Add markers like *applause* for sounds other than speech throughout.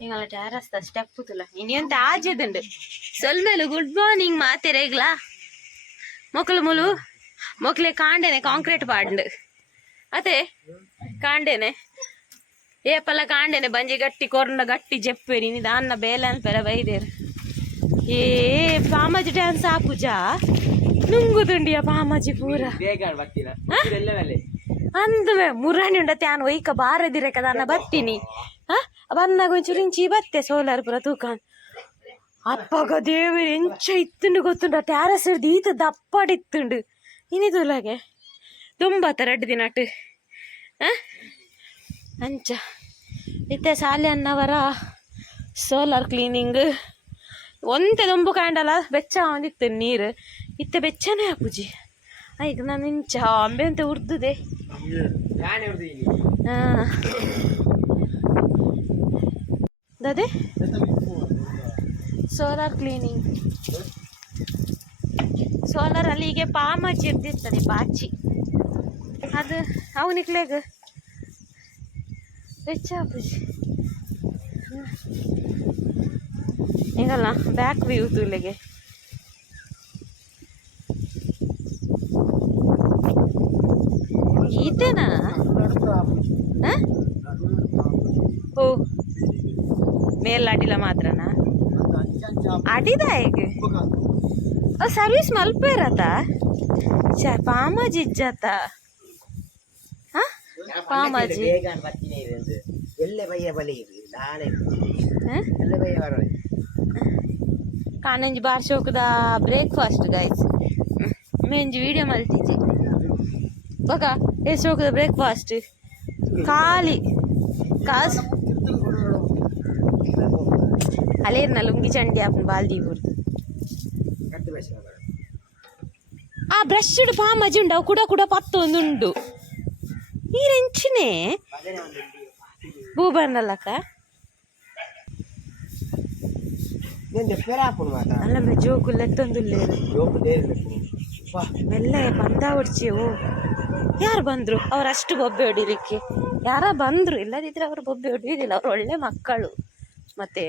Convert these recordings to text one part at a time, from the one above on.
നിങ്ങളെ terrace step കുത്തില്ല ഇനി എന്ത് ആജ്യതുണ്ട് ಸೊಲ್ಮೇಲು ಗುಡ್ ಮಾರ್ನಿಂಗ್ ಮಾತೆರೆಗ್ಲಾ ಮೊಕ್ಕಲು ಮುಲು ಮೊಕ್ಲೆ ಕಾಂಡೆನೆ ಕಾಂಕ್ರೀಟ್ ಪಾಡ್ಂಡು ಅದೇ ಕಾಂಡೆನೆ ಏಪಲ್ಲ ಕಾಂಡೆನೆ ಬಂಜಿ ಗಟ್ಟಿ ಕೊರ್ನ ಗಟ್ಟಿ ಜೆಪ್ಪೆರಿ ನೀ ದಾನ್ನ ಬೇಲೆ ಅನ್ಪೆರ ಬೈದೇರು ಏ ಪಾಮಜಿ ಡ್ಯಾನ್ಸ್ ಆಪುಜಾ ನುಂಗುದುಂಡಿಯ ಪಾಮಜಿ ಪೂರ ಬೇಗ ಬರ್ತೀನ ಎಲ್ಲ ಮೇಲೆ ಅಂದುವೆ ಮುರಾಣಿ ಉಂಡತ್ತೆ ಆನ್ ಒಯ್ಕ ಬಾರದಿರೆ ಕದ ಅನ್ನ ಬತ್ತೀನಿ ಬಂದ కొంచెం ಬತ್ತೆ ಸೋಲಾರ್ ಪುರ ತೂಕ. ಅಪ್ಪಗ ದೇವರು ಎಂಚ ಇತ್ತುಂಡು ಗೊತ್ತುಂಡು ಟ್ಯಾರಸ್ ಹಿಡ್ದು ಈತ ದಪ್ಪಾಡಿ ಇತ್ತುಂಡು. ಇನಿದುಲಾಗೆ ತುಂಬತ್ತ ರಡ್ಡು ದಿನ ಅಟ್ಟು ಅಂಚ. ಇತ್ತೆ ಸಾಲೆ ಅನ್ನವರ ಸೋಲಾರ್ ಕ್ಲೀನಿಂಗ್. ಒಂದೆ ದೊಂಬು ಕಾಂಡಲ್ಲ ಬೆಚ್ಚ ಒಂದಿತ್ತು ನೀರು. ಇತ್ತೆ ಬೆಚ್ಚನೇ ಅಪ್ಪುಜಿ ಆಯ್ತು ನಾನು ಇಂಚ ಅಂಬೆ ಅಂತ ಉರ್ದುದೆ. ಹಾಂ. ದದೆ ಸೋಲಾರ್ ಕ್ಲೀನಿಂಗ್ ಸೋಲಾರ್ ಅಲ್ಲಿ ಹೀಗೆ ಪಾಮಚ್ಚಿ ಇರ್ತಿರ್ತದೆ ಪಾಚಿ ಅದು ಅವನಿಕ್ಲೇಗ ನಿಕ್ಲೇಗ ಆಪುಜಿ ಈಗಲ್ಲ ಬ್ಯಾಕ್ ವ್ಯೂ ತುಲೆಗೆ ಈತೇನಾ ಹ? ಓ ಮೇಲ್ ಅಡಿಲ ಮಾತ್ರನಾ ಅಡಿದ ಹೇಗೆ? ಸರ್ವಿಸ್ ಮಲ್ಪ ಇರತ್ತ? ಪಾಮಾಜಿ ಪಾಮಜಿ ಇಜ್ಜತ್ತ. ಪಾಮಾಜಿ. ಎಲ್ಲ ಬಲಿ ಬರಲಿ ಕಾನಂಜಿ ಬಾರ್ ಶೋಕದ ಬ್ರೇಕ್ಫಾಸ್ಟ್ ಗಾಯ್ಸ್ ಮೇಂಜಿ ವಿಡಿಯೋ ಮಲ್ತಿಜಿ ಬಗ ಎ ಶೋಕದ ಬ್ರೇಕ್ಫಾಸ್ಟ್ ಖಾಲಿ. ಕಾಸು ಅಲೇರ್ನ ಲುಂಗಿ ಚಂಡಿ ಆಪುನ ಬಾಲ್ದಿ ಬುರ್ದು ಆ ಬ್ರಷ್ ಆ ಬ್ರಷ್ ಪಾಮಜಿ ಉಂಡು ಅವು ಕೂಡ ಕೂಡ ಪತ್ತು ಒಂದುಂಡು. ನೀರೆಂಚಿನೇ ಭೂ ಒಂದು ಭೂಬಣ್ಣಲ್ಲಕ್ಕ ಜೋಕು ವಾ. ಮೆಲ್ಲಗೆ ಬಂದ ಓ. ಯಾರು ಬಂದ್ರು? ಅವ್ರು ಅಷ್ಟು ಬೊಬ್ಬೆ ಹೊಡಿಲಿಕ್ಕೆ. ಯಾರ ಬಂದ್ರು? ಇಲ್ಲದಿದ್ರೆ ಅವರು ಬೊಬ್ಬೆ ಹೊಡಿಯೋದಿಲ್ಲ. ಅವ್ರು ಒಳ್ಳೆ ಮಕ್ಕಳು. ಮತ್ತೆ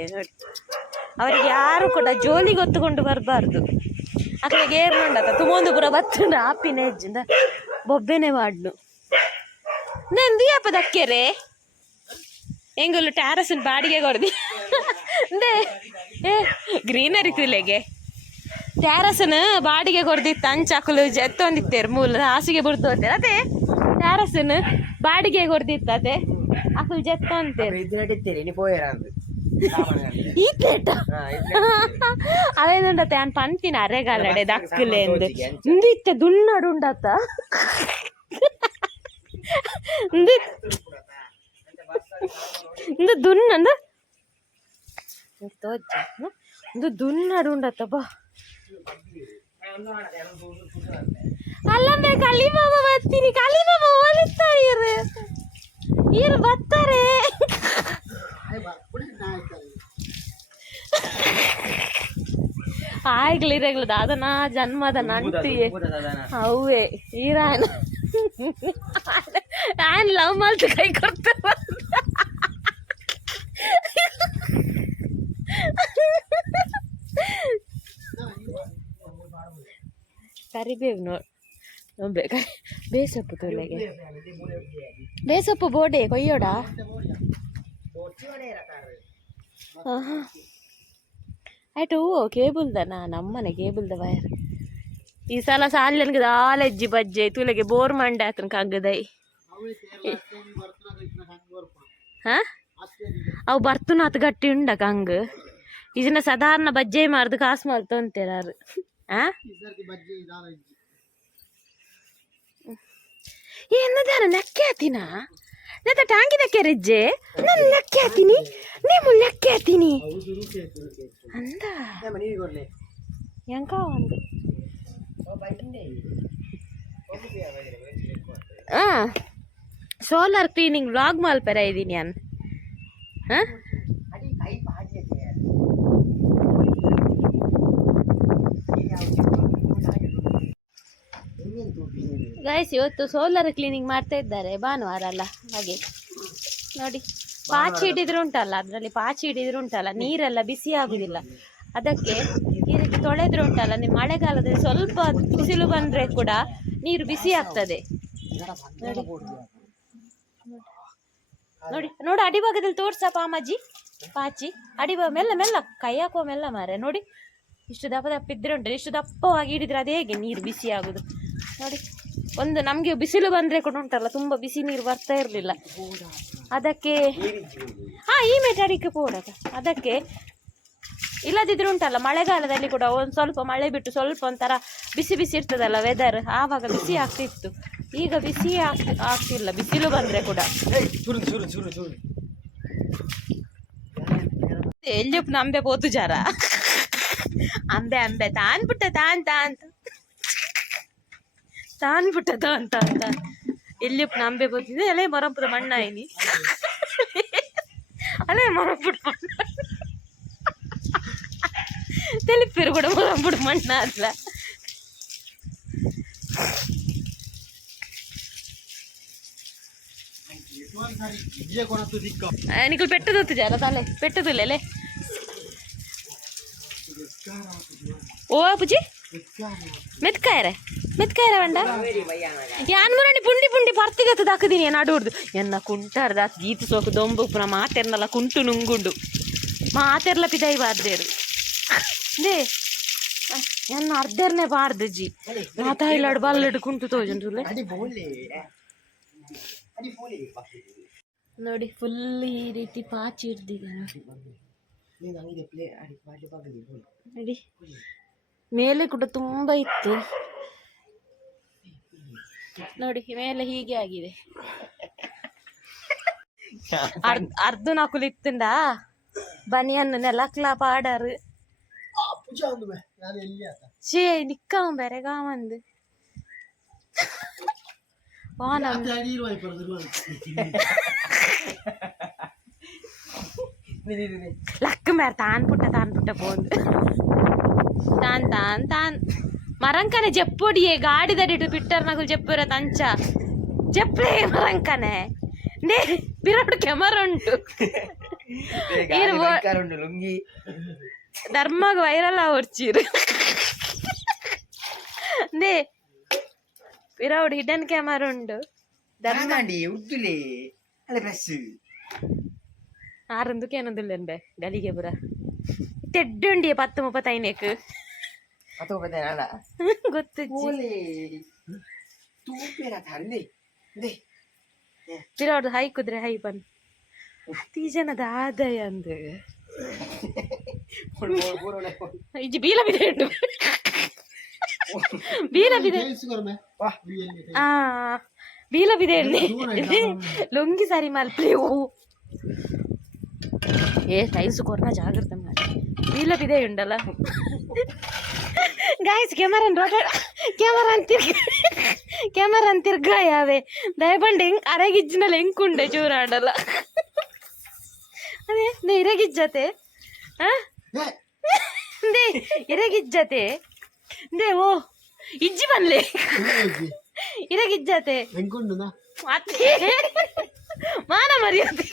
ಅವರಿಗೆ ಯಾರು ಕೂಡ ಜೋಲಿ ಗೊತ್ತುಕೊಂಡು ಬರಬಾರ್ದು. ಏರ್ ಏರ್ನುಂಡತ ತುಮೊಂದು ಪುರ ಬತ್ತುಂಡ ಆಪಿನ ಹೆಜ್ಜಿಂದ ಬೊಬ್ಬೆನೆ ಮಾಡ್ನು ನಂದು ಯಾಪ ದಕ್ಕೆರೆ ಹೆಂಗಲ್ಲು ಟ್ಯಾರಸ್ ಬಾಡಿಗೆ ಕೊಡ್ದಿ. ಅಂದೇ ಏ ಗ್ರೀನರಿ ತಿಲೆಗೆ. ಟ್ಯಾರಸನ ಬಾಡಿಗೆ ಕೊಡ್ದಿತ್ತು ಅಂಚಾಕಲು ಎತ್ತೊಂದಿತ್ತೇರು ಮೂಲ, ಹಾಸಿಗೆ ಬಿಡ್ತು ಅಂತೇಳಿ ಅದೇ ಟ್ಯಾರಸನ ಬಾಡಿಗೆ ಕೊಡ್ದಿತ್ತು ಅದೇ ಅಕಲು ಜೆತ್ತೊಂತೇರು ಇದು ನಡೀತೀರಿ ನೀ ಪೋಯರ ಅಂದು ಈ ತೇಟ ಹಾ ಇದು ಅವೇನುಂಡತ್ತೆ ನಾನು ಪಂತಿನ ಅರೆಗಾಲಡೆ ದಕ್ಕಲೆ ಎಂದು ಇಂದಿತ್ತೆ ದುನ್ನಡುಂಡತ್ತ ಇಂದು ಇಂದು ದುನ್ನಂದ ತೋಜ್ಜ ಇಂದು ದುನ್ನಡುಂಡತ್ತ ಬಾ ಅಲ್ಲಂದ್ರೆ ಕಲಿ ಮಾಮ ಬರ್ತೀನಿ ಕಲಿ ಮಾಮ ಹೋಲಿಸ್ತಾರೆ ಇರು ಇರು ಬರ್ತಾರೆ ಆಗ್ಲಿರಗ್ಲ ದಾದನ ಜನ್ಮದ ನಂಟಿ ಅವೇ ಈರಾಯನ ಆಯನ್ ಲವ್ ಮಾಡ್ತು ಕೈ ಕೊಡ್ತಾರ ಕರಿಬೇವು ನೋಡ್ ಬೇ ಬೇಸೊಪ್ಪು ತೊಲೆಗೆ ಬೇಸೊಪ್ಪು ಬೋಡೆ ಕೊಯ್ಯೋಡ ಆಹಾ. ಆಯ್ತು ಹೂವು ಕೇಬಲ್ದನ ನಮ್ಮನೆ ಕೇಬಲ್ದ ವಯರ್ ಈ ಸಲ ಸಾಲಿನಗೆ ಆಲೆಜ್ಜಿ ಬಜ್ಜೆ ತುಲೆಗೆ ಬೋರ್ ಮಂಡೆ ಆತನ ಕಗ್ಗದೈ ಹಾ ಅವು ಬರ್ತುನ ಹತ್ತು ಗಟ್ಟಿ ಉಂಡ ಕಂಗ್ ಇದನ್ನ ಸಾಧಾರಣ ಬಜ್ಜೆ ಮಾರ್ದು ಕಾಸು ಮಾರ್ತು ಅಂತೀರಾರು ಹಾ ಏನದಾರ ನಕ್ಕೆ ಆತಿನ ನತ್ತ ಟಾಂಗಿ ದಕ್ಕೆ ರೆಜ್ಜೆ ನಾನು ಲಕ್ಕೆ ಆತೀನಿ ನೀವು ನಕ್ಕೆ ಆತೀನಿ ಅಂದ. ಎಂಕ ಒಂದು. ಹಾಂ ಸೋಲಾರ್ ಕ್ಲೀನಿಂಗ್ ವ್ಲಾಗ್ ಮಾಲ್ಪೆರ ಇದ್ದೀನಿ ನಾನು ಹಾಂ? ಗೈಸ್ ಇವತ್ತು ಸೋಲಾರ್ ಕ್ಲೀನಿಂಗ್ ಮಾಡ್ತಾ ಇದ್ದಾರೆ. ಭಾನುವಾರ ಅಲ್ಲ ಹಾಗೆ. ನೋಡಿ ಪಾಚಿ ಹಿಡಿದ್ರೆ ಉಂಟಲ್ಲ ಅದ್ರಲ್ಲಿ ಪಾಚಿ ಹಿಡಿದ್ರೆ ಉಂಟಲ್ಲ ನೀರೆಲ್ಲ ಬಿಸಿ ಆಗುದಿಲ್ಲ. ಅದಕ್ಕೆ ಈ ರೀತಿ ತೊಳೆದ್ರೆ ಉಂಟಲ್ಲ ನೀವು ಮಳೆಗಾಲದಲ್ಲಿ ಸ್ವಲ್ಪ ಬಿಸಿಲು ಬಂದ್ರೆ ಕೂಡ ನೀರು ಬಿಸಿ ಆಗ್ತದೆ. ನೋಡಿ. ನೋಡಿ ಅಡಿಭಾಗದಲ್ಲಿ ತೋರ್ಸ ಪಾಮಾಜಿ ಪಾಚಿ. ಅಡಿಭಾಗ ಮೆಲ್ಲ ಮೆಲ್ಲ ಕೈ ಹಾಕುವ ಮೆಲ್ಲ ಮಾರೆ ನೋಡಿ ಇಷ್ಟು ದಪ್ಪ ದಪ್ಪ ಇದ್ರೆ ಉಂಟು ಇಷ್ಟು ದಪ್ಪವಾಗಿ ಹಿಡಿದ್ರೆ ಅದು ಹೇಗೆ ನೀರು ಬಿಸಿ ಆಗುದು? ನೋಡಿ ಒಂದು ನಮಗೆ ಬಿಸಿಲು ಬಂದ್ರೆ ಕೂಡ ಉಂಟಲ್ಲ ತುಂಬ ಬಿಸಿ ನೀರು ಬರ್ತಾ ಇರಲಿಲ್ಲ. ಅದಕ್ಕೆ ಹಾ ಈ ಅಡಿಕೆ ಕೂಡ ಅದಕ್ಕೆ ಇಲ್ಲದಿದ್ರೆ ಉಂಟಲ್ಲ ಮಳೆಗಾಲದಲ್ಲಿ ಕೂಡ ಒಂದು ಸ್ವಲ್ಪ ಮಳೆ ಬಿಟ್ಟು ಸ್ವಲ್ಪ ಒಂಥರ ಬಿಸಿ ಬಿಸಿ ಇರ್ತದಲ್ಲ ವೆದರ್ ಆವಾಗ ಬಿಸಿ ಆಗ್ತಿತ್ತು. ಈಗ ಬಿಸಿ ಆಗ್ತಿ ಆಗ್ತಿಲ್ಲ ಬಿಸಿಲು ಬಂದ್ರೆ ಕೂಡ. ಎಲ್ಲಿ ನಂಬೆ ಪೋತು ಜಾರ? ಅಂಬೆ ಅಂಬೆ ತಾನ್ ಬಿಟ್ಟ ತಾನ್ ತಾನ್. ತಾನ್ಬಿಟ್ಟದ ಅಂತ ಅಂತ. ಎಲ್ಲಿ ನಂಬೆ ಬರ್ತಿದೆ ಅಲೆ ಮರಪುರ ಮಣ್ಣ ಏನಿ ಅಲೆ ಮರಪುರ ಮಣ್ಣ. తెలిపారు కూడా మరప్పుడు మಣ್ణ అట్లా నీకు పెట్టదు జర తాలే పెట్టదు లేలే ಓ పూజి మెత్కాయరే ಮೆತ್ಕಾಯರೆ ಬಂಡ ಯಾನ್ ಮುರನಿ ಪುಂಡಿ ಪುಂಡಿ ಪರ್ತಿಗತ್ತು ದಾಕದೀನಿ ಏನು ಅಡುಡ್ದು ಎನ್ನ ಕುಂಟಾರ ದಾಕ್ ಗೀತು ಸೋಕು ದೊಂಬು ಪುನ ಮಾತೆರ್ನಲ್ಲ ಕುಂಟು ನುಂಗುಂಡು ಮಾತೆರ್ಲ ಪಿದೈ ಬಾರ್ದೇರು ದೇ ಎನ್ನ ಅರ್ಧರ್ನೆ ಬಾರ್ದು ಜಿ ಮಾತಾಯಿಲಾಡು ಬಲ್ಲಡು ಕುಂಟು ತೋಜುಂಟುಲೆ ಅಡಿ ಬೋಲೆ ಅಡಿ ಬೋಲೆ ನೋಡಿ ಫುಲ್ ಈ ರೀತಿ ಪಾಚಿ ಹಿಡ್ದಿದೆ ನೀನು ಹಂಗಿದೆ ಪ್ಲೇ ಅಡಿ ಬಾಡ್ಲಿ ಬಾಗಲಿ ಬೋಲೆ ನೋಡಿ ಮೇಲೆ ಕೂಡ ತುಂಬಾ ಇತ್ತು ನೋಡಿ ಮೇಲೆ ಹೀಗೆ ಆಗಿದೆ. *laughs* ಅರ್ಧ ಅರ್ಧ ನಾಕುಲು ಇತ್ತುಂಡ? ಬನಿಯನ್ ನೆಲಕ್ಲ ಪಾಡಾರು ಪೂಜಾ ಒಂದು ನಾನು ಎಲ್ಲಿ ಆತ ಶೇ ನಿಕ್ಕ ಬೇರೆ ಗಾಮಂದು ವಾನ ನೀರು ವಾಯ್ಪರ್ದು *laughs* ಲಕ್ಕ ಮೇರೆ ತಾನ್ ಪುಟ್ಟ ತಾನ್ ಪುಟ್ಟ పోంది ತಾನ್ ತಾನ್ ತಾನ್ మరంకనే చెప్పుడియే గాడి దడిటు పిట్టర్ నాకు చెప్పురా తంచ చెప్పులే మరంకనే నే బిరడు కెమరుంటు ఈరు ఓ- ಉಂಟು ಲುಂಗಿ ಧರ್ಮಗ ವೈರಲ್ ಆವರ್ಚೀರು ನೇ ಬಿರೌಡ್ ಹಿಡನ್ ಕ್ಯಾಮರಾ ಉಂಡು ಧರ್ಮ ಧರ್ಮಾಂಡಿ ಉದ್ದುಲೆ ಅಲ್ಲ ಬ್ರಷ್ ಆರಂದುಕ್ಕೆ ಏನೊಂದಿಲ್ಲೆನ್ಬೆ ಗಲಿಗೆ ಪುರ ತೆಡ್ಡುಂಡಿಯ ಪತ್ತು ಮುಪ್ಪತ್ತೈನೇಕು ಅಥವಾ ಬತ್ತೆ ನಾಡ ಗೊತ್ತು ಹೈ ಕುದ್ರೆ ಹೈ ಬನ್ ಅತಿ ಜನದ ಆದಾಯ ಅಂದು. ಇಜ್ಜಿ ಬೀಲ ಬಿದೆ ಉಂಟು ಬೀಲ ಬಿದೆ. ಆ ಬೀಲ ಬಿದೆ ಉಂಡು ಲೊಂಗಿ ಸಾರಿ ಮಲ್ಪಲೆ ಓ. ಏ ಟೈಲ್ಸ್ ಕೊರ್ನ ಜಾಗ್ರತೆ ಮಾಡಿ. ಬೀಲ ಬಿದೆ ಉಂಡಲ್ಲ ಗಾಯ್ಸ್ ಕ್ಯಾಮರನ್ ರೊಟೇಟ್ ಕ್ಯಾಮರಾ ಅಂತಿರ್ಗ ಕ್ಯಾಮರಾ ಅಂತಿರ್ಗ ಯಾವೆ ದಯಬಂಡ್ ಹೆಂಗ್ ಅರಗಿಜ್ಜಿನಲ್ಲಿ ಹೆಂಗುಂಡೆ ಚೂರಾಡಲ್ಲ ಅದೇ ನೇ ಇರಗಿಜ್ಜತೆ ಹೇ ದೇ ಇರಗಿಜ್ಜತೆ ದೇ ಓ ಇಜ್ಜಿ ಬನ್ಲೆ ಇರಗಿಜ್ಜತೆ ಮಾನ ಮರ್ಯಾದೆ.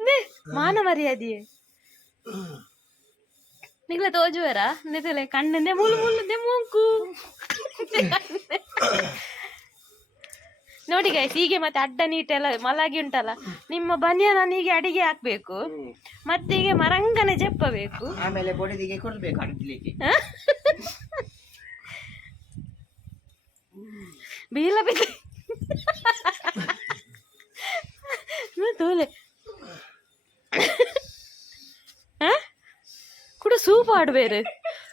ನೇ ಮಾನ ಮರ್ಯಾದೆ. ನಿಗ್ಲ ತೋಜುವರ എന്നിട്ടല്ലേ കണ്ണിന്റെ ಮುಲು മുള്ളിന്റെ ಮೂಕು ನೋಡಿ ಗೈಸ್ ಹೀಗೆ ಮತ್ತೆ ಅಡ್ಡ ನೀಟೆಲ್ಲ ಮಲಗಿ ಉಂಟಲ್ಲ ನಿಮ್ಮ ಬನಿಯನ ಹೀಗೆ ಅಡಿಗೆ ಹಾಕ್ಬೇಕು ಮತ್ತೆ ಹೀಗೆ ಮರಂಗನೆ ಜಪ್ಪಬೇಕು. ಆಮೇಲೆ ಬೊಡೆದಿಗೆ ಕೊಡ್ಬೇಕು ಅಡ್ಲಿಕ್ಕೆ. ಬೀಲ ಬಿದ್ದ. ತೋಲೆ? ಕೂಡ ಸೂಪ್ ಆಡ್ಬೇರು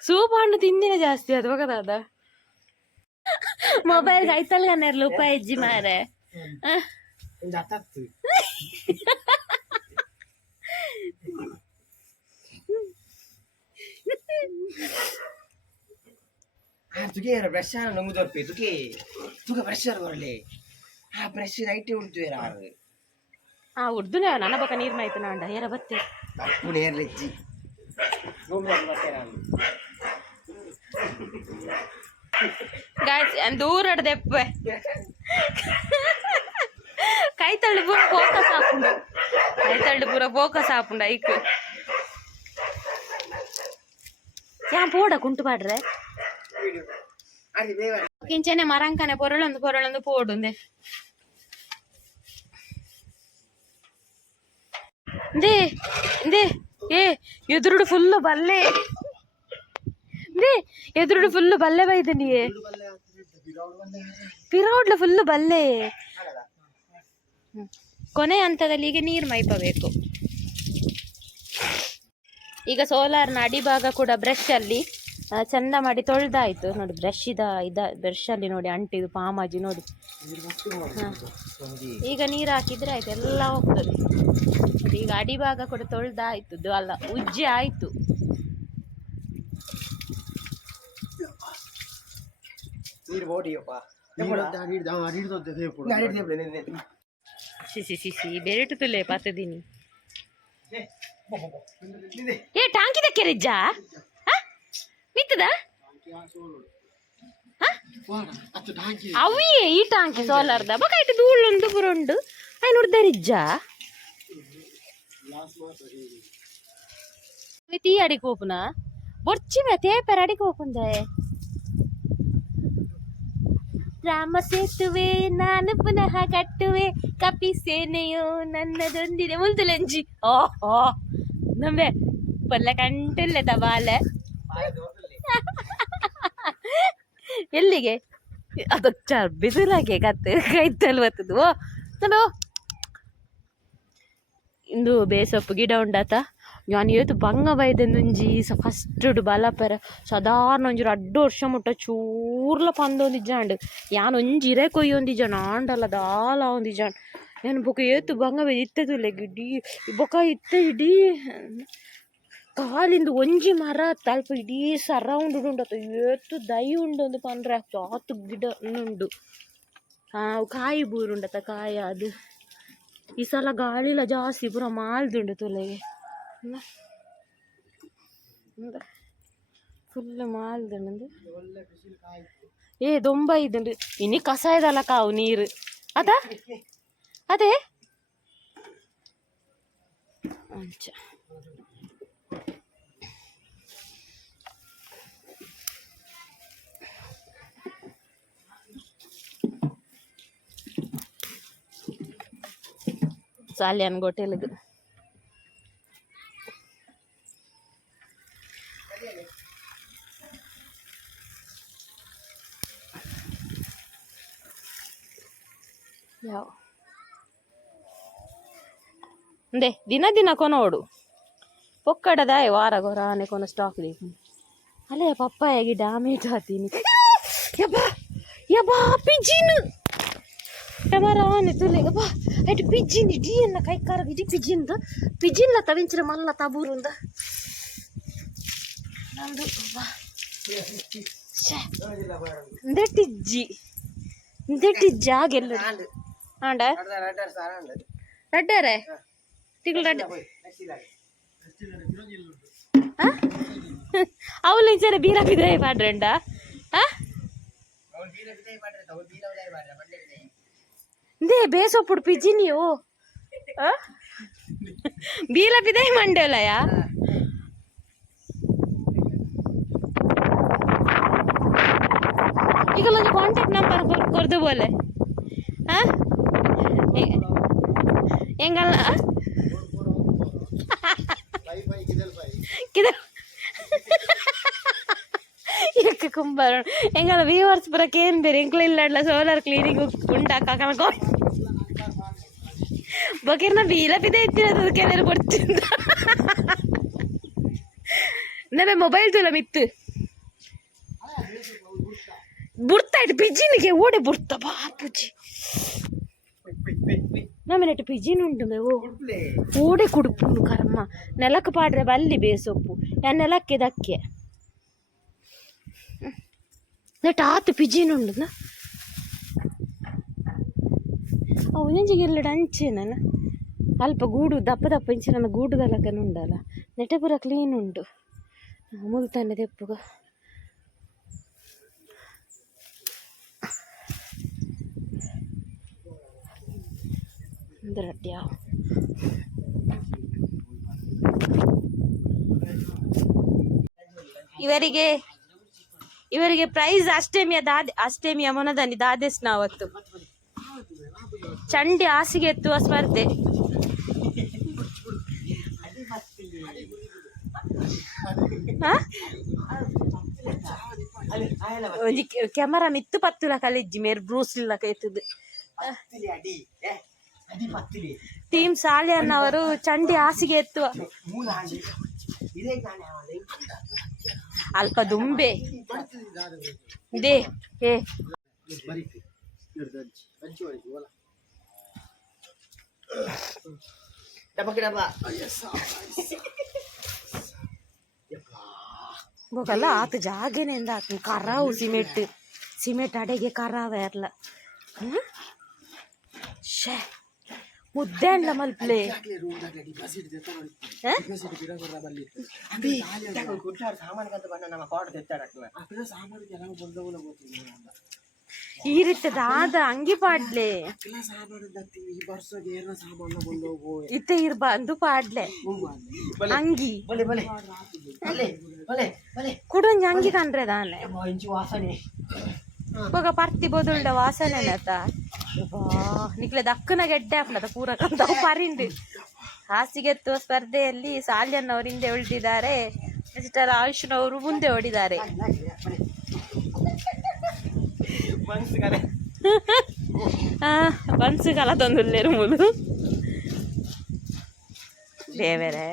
ಸೂಪ್ ಆಡ್ ತಿಂದಿನ ಜಾಸ್ತಿ ಅದು. ಹೋಗದಾದ ಮೊಬೈಲ್ ಐತಲ್ಗನ್ನೆರ್ ರೂಪಾಯಿ ಹೆಜ್ಜಿ ಮಾರೆ. ಆ? ಒಂದು ಹತ್ತತ್ತು ಆ ತುಗೆ ಬ್ರಷ್ ನಮ್ಗೆ ದೊರಪಿ ತುಗೆ. ತುಗ ಬ್ರಷ್ ಬರಲಿ. ಆ ಬ್ರಷ್ ಉಂಟು ಯಾರು ಆ ಉರ್ದು ನನ್ನ ಬಕ ನೀರ್ ಮಾಯ್ತು ನಾಂಡ ಏರ ಬತ್ತೆ. ಪುಣೆ ಲೆಜ್ಜಿ ಗಾಯ್ಸ್ ದೂರ ದೆಪ್ಪೆ ಕೈ ತಳ್ಳಿ ಪೂರ ಫೋಕಸ್ ಹಾಕೊಂಡು ಕೈ ತಳ್ಳಿ ಪೂರ ಫೋಕಸ್ ಹಾಕೊಂಡು ಐಕ್ ಯಾ ಪೋಡ ಕುಂಟು ಪಾಡ್ರೆ అది వేవ కించనే మరంకనే పొరలందు పొరలందు పోడుంది ఇందే ఇందే ఏ ఎదురుడు ఫుల్ బల్లే ఇందే ఎదురుడు ఫుల్ బల్లె బైదని ಪಿರೌಡ್ಲ ಫುಲ್ ಬಲ್ಲೆ ಹ್ಮ್. ಕೊನೆ ಹಂತದಲ್ಲಿ ಈಗ ನೀರು ಮೈಪಬೇಕು ಈಗ ಸೋಲಾರ್ನ ಅಡಿಭಾಗ ಕೂಡ ಬ್ರಷ್ ಅಲ್ಲಿ ಆ, ಚಂದ ಮಾಡಿ ತೊಳೆದಾಯ್ತು. ನೋಡಿ ಬ್ರಷ್ ಇದ ಇದ ಬ್ರಷ್ ಅಲ್ಲಿ ನೋಡಿ ಅಂಟಿದು ಪಾಮಾಜಿ ನೋಡಿ. ಈಗ ನೀರು ಹಾಕಿದ್ರೆ ಆಯ್ತು ಎಲ್ಲ ಹೋಗ್ತದೆ. ಈಗ ಅಡಿಭಾಗ ಕೂಡ ತೊಳೆದಾಯ್ತು ಅಲ್ಲ ಉಜ್ಜಿ ಆಯ್ತು. ಬೇರೆಟು ಪಾತದೀನಿ. ಏ ಟಾಂಕಿದೆ ಕೆರೆಜ್ಜಾ ಬಿತ್ತದ ಅವೇ ಈ ಟಾಂಕಿ ಸೋಲಾರ್ದ ಬಕ ಇಟ್ಟು ಧೂಳುಂಡು ಬುರುಂಡು ಅಯ್ಯ ನೋಡ್ದ ತೀ ಅಡಿ ಅಡಿಗೆ ಹೋಪುನ? ಬೊರ್ಚಿನ ತೇಪರ ಅಡಿ ಹೋಪುಂದ. ರಾಮ ಸೇತುವೆ, ನಾನು ಪುನಃ ಕಟ್ಟುವೆ. ಕಪಿ ಸೇನೆಯೋ ನನ್ನದೊಂದಿದೆ. ಮುಲ್ತುಲಂಜಿ ಓಹೋ, ನಂಬೆ. ಪಲ್ಲ ಕಂಟಿಲ್ಲ ತಬಾಲೆ *laughs* ಎಲ್ಲಿಗೆ? ಅದು ಬಿದುರಾಗೆ ಕತ್ತೆ ಕೈತಲ್ ಬರ್ತದು ಓ ನಾನು ಇಂದು ಬೇಸಪ್ಪು, ಗಿಡ ಉಂಡಾತ. ನಾನು ಇವತ್ತು ಬಂಗ ಬೈದೊಂದುಂಜಿ ಸ ಫಸ್ಟ್ ಬಲಪರ ಸಾಧಾರಣ ಒಂಜಿರು ಅಡ್ಡು ವರ್ಷ ಮುಟ್ಟ ಚೂರ್ಲ ಪಂದೊಂದಿಜ್ಜಾಂಡ್ ಯಾನ್ ಒಂಜಿ ಇರೆ ಕೊಯ್ಯೊಂದಿಜ್ಜಾಂಡ್ ಆಂಡಲ್ಲ ದಾಲ ಒಂದಿಜ್ಜಾಂಡ್ ಏನು ಬೊಕ ಏತು ಬಂಗ ಬೈ ಇತ್ತದುಲೆ ಗಿಡಿ ಬೊಕ ಇತ್ತ ಇಡೀ. ಕಾಲಿಂದ ಒಂಜಿ ಮರ ತಲ್ಪ ಇಡೀ ಸರೌಂಡ್ ಉಂಡತ ಏತು ದೈ ಉಂಡೊಂದು ಪಂಡ್ರೆ ಆತು ಗಿಡ ಉಂಡು ಆ ಕಾಯಿ ಬೂರುಂಡತ ಕಾಯ ಅದು ಈ ಸಲ ಗಾಳಿಲ ಜಾಸ್ತಿ ಪೂರ ಮಾಲ್ದುಂಡು ತುಲೆಗೆ ಫುಲ್ ಮಾಲ್ದುಂಡು ಏ ದೊಂಬ ಇದ್ದುಂಡು ಇನಿ ಕಸಾಯದಲ್ಲ ಕಾವು ನೀರು ಅದ ಅದೇ ಅಂಚ ಹೋಟೆಲ್ಗೆ ಯಾವ? ಅಂದೆ, ದಿನ ದಿನ ಕೊನೋಡು. ಪೊಕ್ಕಡದಾಯ ವಾರ ಗೊರಾನೆ ಕೊನ ಸ್ಟಾಕ್ ಬೇಕು. ಅಲ್ಲೇ ಪಪ್ಪಾಯಿಗೆ ಡ್ಯಾಮೇಜ್ ಆತೀನಿ ಯಬ್ಬಾ! ಯಬ್ಬಾ ಪಿಜಿನ್ ಟಮರಾನೆ ತುಲೆ అటు ಅಯ್ತು ಪಿಜಿನ್ అన్న ಅನ್ನ ಕೈ ಕಾರ ಇಡೀ తవించిన ಪಿಜಿನ್ಲ ತವಿಂಚಿರ ಮಲ್ಲ ತಬೂರುಂದ ನಂದು. ಶ್ಯೆ. ಇಂದೆಟ್ಟಿಜ್ಜಿ ಇಂದೆಟ್ಟಿಜ್ಜಿ ಆಗೆಲ್ಲ ಆಂಡ ರಡ್ಡರೆ ತಿಂಗಳು ರಡ್ಡ ಅವಳು ಇಂಚನೆ ಬೀರ ಬಿದ್ರೆ ಪಾಡ್ರಂಡ ದೇ ಬೇಸೊಪ್ಪುಡು ಪಿಜಿ ನೀವು ಬೀಲ ಬಿದೈ ಮಂಡಲಯ ಈಗ ಒಂದು ಕಾಂಟ್ಯಾಕ್ಟ್ ನಂಬರ್ ಕೊರ್ದು ಬೋಲೆ ಹಾ ಹೆಂಗಲ್ಲ ಕಿದ ಇದಕ್ಕೆ ಕುಂಬಾರ ಹೆಂಗಲ್ಲ ವ್ಯೂವರ್ಸ್ ಬರಕ್ಕೆ ಏನು ಬೇರೆ? ಎಂಕ್ಲ ಇಲ್ಲ ಸೋಲಾರ್ ಕ್ಲೀನಿಂಗ್ ಉಂಟಾಕ ಬಕೀರ್ನ ಬೀಲ ಬಿದೆ ಎತ್ತಿರೋದು ಕೆಲವರು ಕೊಡ್ತಿದ್ದ ನಮ್ಮ ಮೊಬೈಲ್ ತುಲ ಮಿತ್ತು. ಬುಡ್ತಾಯ್ತು ಪಿಜಿನಿಗೆ ಓಡೆ ಬುಡ್ತ ಬಾಪುಜಿ ನಮ್ಮ ನೆಟ್ಟು ಪಿಜಿನ್ ಉಂಟು ಮೇವು. ಓಡೆ ಕುಡುಪು ಕರ್ಮ. ನೆಲಕ್ಕೆ ಪಾಡ್ರೆ ಬಲ್ಲಿ ಬೇಸೊಪ್ಪು. ಯಾ ನೆಲಕ್ಕೆ ದಕ್ಕೆ. ನೆಟ್ ಆತು ಪಿಜಿನ್ ಉಂಡು ಅವು ನೆಂಜಿಗೆಲ್ಲ ಅಂಚೆನ ಅಲ್ಪ ಗೂಡು ದಪ್ಪ ದಪ್ಪ ಇಂಚಿನ ನನ್ನ ಗೂಡುದಲಕನ ಉಂಡಲ್ಲ. ನೆಟೆ ಪೂರ ಕ್ಲೀನ್ ಉಂಟು. ಮುಲ್ತಾನೆ ತೆಪ್ಪುಗ. ಒಂದು ಇವರಿಗೆ ಇವರಿಗೆ ಪ್ರೈಸ್ ಅಷ್ಟೇಮಿಯ ದಾದ, ಅಷ್ಟೇಮಿಯ ಮೊನದಲ್ಲಿ ದಾದೆಸ್ನ ಅವತ್ತು ಚಂಡಿ ಹಾಸಿಗೆ ಎತ್ತುವ ಸ್ಪರ್ಧೆ? ಒಂಜಿ ಕ್ಯಾಮರಾ ಮಿತ್ತು ಪತ್ತುಲ ಕಲಿಜ್ಜಿ, ಮೇರ್ ಬ್ರೂಸ್ ಇಲ್ಲ ಕೈತದ್ದು ಟೀಮ್ ಸಾಲಿಯನ್ನವರು ಚಂಡಿ ಹಾಸಿಗೆ ಎತ್ತುವ. ಮೂಲ ಹಾಂಡಿ ಇದೇ ಕಾಣೆ ಅವಳಿ ಅಲ್ಪ ದುಂಬೆ ಇದೇ ಏ ಡಬ್ಬಕ್ಕೆ ಡಬ್ಬ ಹೋಗಲ್ಲ ಆತ ಜಾಗೇನೆಂದ ಆತ ಕರಾವು ಸಿಮೆಂಟ್ ಸಿಮೆಂಟ್ ಅಡೆಗೆ ಕರಾವ ಇರ್ಲ ಹ್ಮ್? ಶೇ ಮುದ್ದೆ ಅಂಡ್ಲ ಮಲ್ಪ್ಲೆ ಹ? ಅಬಿ ಗುಡ್ಡಾಡ ಸಾಮಾನ್ಗಂತ ಬಂದ ನಮ್ಮ ಕಾಡ್ ತೆತ್ತಾಡಕ್ವ ಈ ರೀತಿ ದಾದ ಅಂಗಿ ಪಾಡ್ಲೆ. ಇತ್ತೆ ಇರ್ ಬಂದು ಪಾಡ್ಲೆ. ಅಂಗಿ. ಬಲೆ ಬಲೆ ಬಲೆ ಬಲೆ ಬಲೆ ಕುಡೊಂಜಿ ಅಂಗಿ ಕಂಡ್ರೆ ದಾನೆ ಇವಾಗ ಪರ್ತಿ ಬದುಲ್ಡ ವಾಸನೆ ನತ ನಿಕ್ಲೆ ದಕ್ಕನ ಗೆಡ್ಡೆ ಹಾಕ್ಲದ ಪೂರ ಕಂತ. ಪರಿಂಡು ಹಾಸಿಗೆ ಎತ್ತುವ ಸ್ಪರ್ಧೆಯಲ್ಲಿ ಸಾಲ್ಯನ್ನವರು ಹಿಂದೆ ಉಳಿದಿದ್ದಾರೆ. ಮಿಸ್ಟರ್ ಆಯುಷ್ನವರು ಮುಂದೆ ಓಡಿದ್ದಾರೆ ಬನ್ಸು ಕಲ ತೊಂದುಲ್ಲೇರು ಮುಲು. ದೇವರೇ.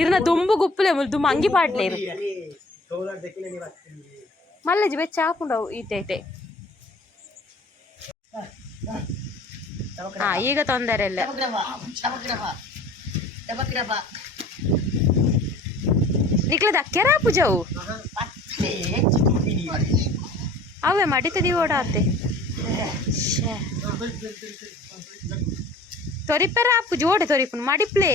ಇರ್ನ ದುಂಬು ಗುಪ್ಪಲೆ ಮುಲ್. ತುಂಬ ಅಂಗಿ ಪಾಡ್ಲೆ ಇರು ಹಾಕೊಂಡವು ಈಟೆ ಈಟೆ ಹಾ ಈಗ ತೊಂದರೆ ಇಲ್ಲ. ನಿಕ್ಲದ ದಕ್ಕೆರ ಪೂಜವು? ಅವೇ ಮಡಿತದಿ ಓಡಾತೆ ತೊರಿಪೆರ ಪೂಜೆ ಓಡೆ ತೊರಿಪುನು ಮಡಿಪ್ಲೆ.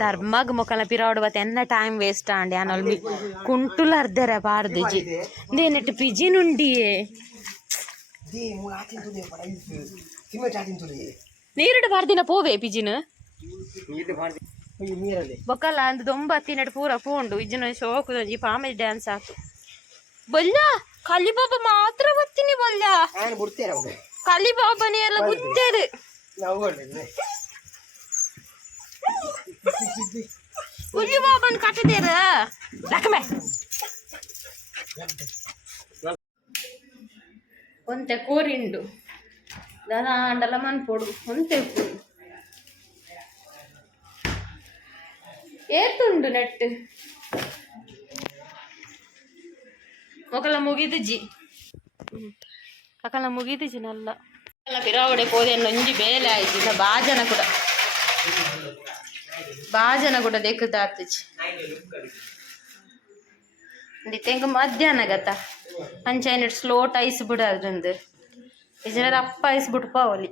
ಧರ್ಮಗ್ ಮೊಕಲ ಪಿರಾವಡ್ ಬತ್ತ ಎನ್ನ ಟೈಮ್ ವೇಸ್ಟ್ ಆಂಡಿ ಅನೊಲ್ ಕುಂಟುಲ ಅರ್ಧೆರೆ ಪಾರ್ದು ಜಿ ದೇನೆಟ್ ಪಿಜಿನುಂಡಿಯೇ ನೀರಿಡು ಪಾರ್ದಿನ ಪೋವೆ ಪಿಜಿನ ನೀರಲ್ಲಿ ಬೊಕ್ಕಲ್ಲ ಅಂದ್ ದೊಂಬ ತಿನ್ನಡ್ ಪೂರ ಪೂಂಡು. ಇಜ್ಜನ ಶೋಕು ಒಂಜಿ ಪಾಮೇಜ್ ಡ್ಯಾನ್ಸ್ ಆತು. ಬೊಲ್ಲ ಕಲಿಬಾಬ ಮಾತ್ರ ಬತ್ತೀನಿ ಬೊಲ್ಲ ಕಲಿಬಾಬನೇ ಎಲ್ಲ ಗುತ್ತೇರು ಹುಲಿ ಬಾಬನ್ ಕಟ್ಟದೇರ ಲಕ್ಮೆ ಒಂತೆ ಕೋರಿಂಡು. ದಾಂಡಲ ಮನ್ಪೊಡು ಒಂತೆ ಮೊಕಲ ಮುಗಿದು ಜಿ. ಅಕಲ ಮುಗಿದು ಜಿ ನಲ್ಲ. ಪಿರಾವಡೆ ಪೋದೆ ಒಂಜಿ ಬೇಲೆ ಆಯ್ತು ಬಾಜನ ಕೂಡ. ಬಾಜನ ಕೂಡ ದೆಕ್ಕುದಾತುಜಿ ತೆಂಗ ಮಧ್ಯಾಹ್ನ ಗತ. ಅಂಚ ಸ್ಲೋಟ್ ಐಸ್ ಬಿಡೋದ್ರಿಂದ ಇಜನ ಅಪ್ಪ ಐಸ್ ಬಿಟ್ಟು ಪಾವಲಿ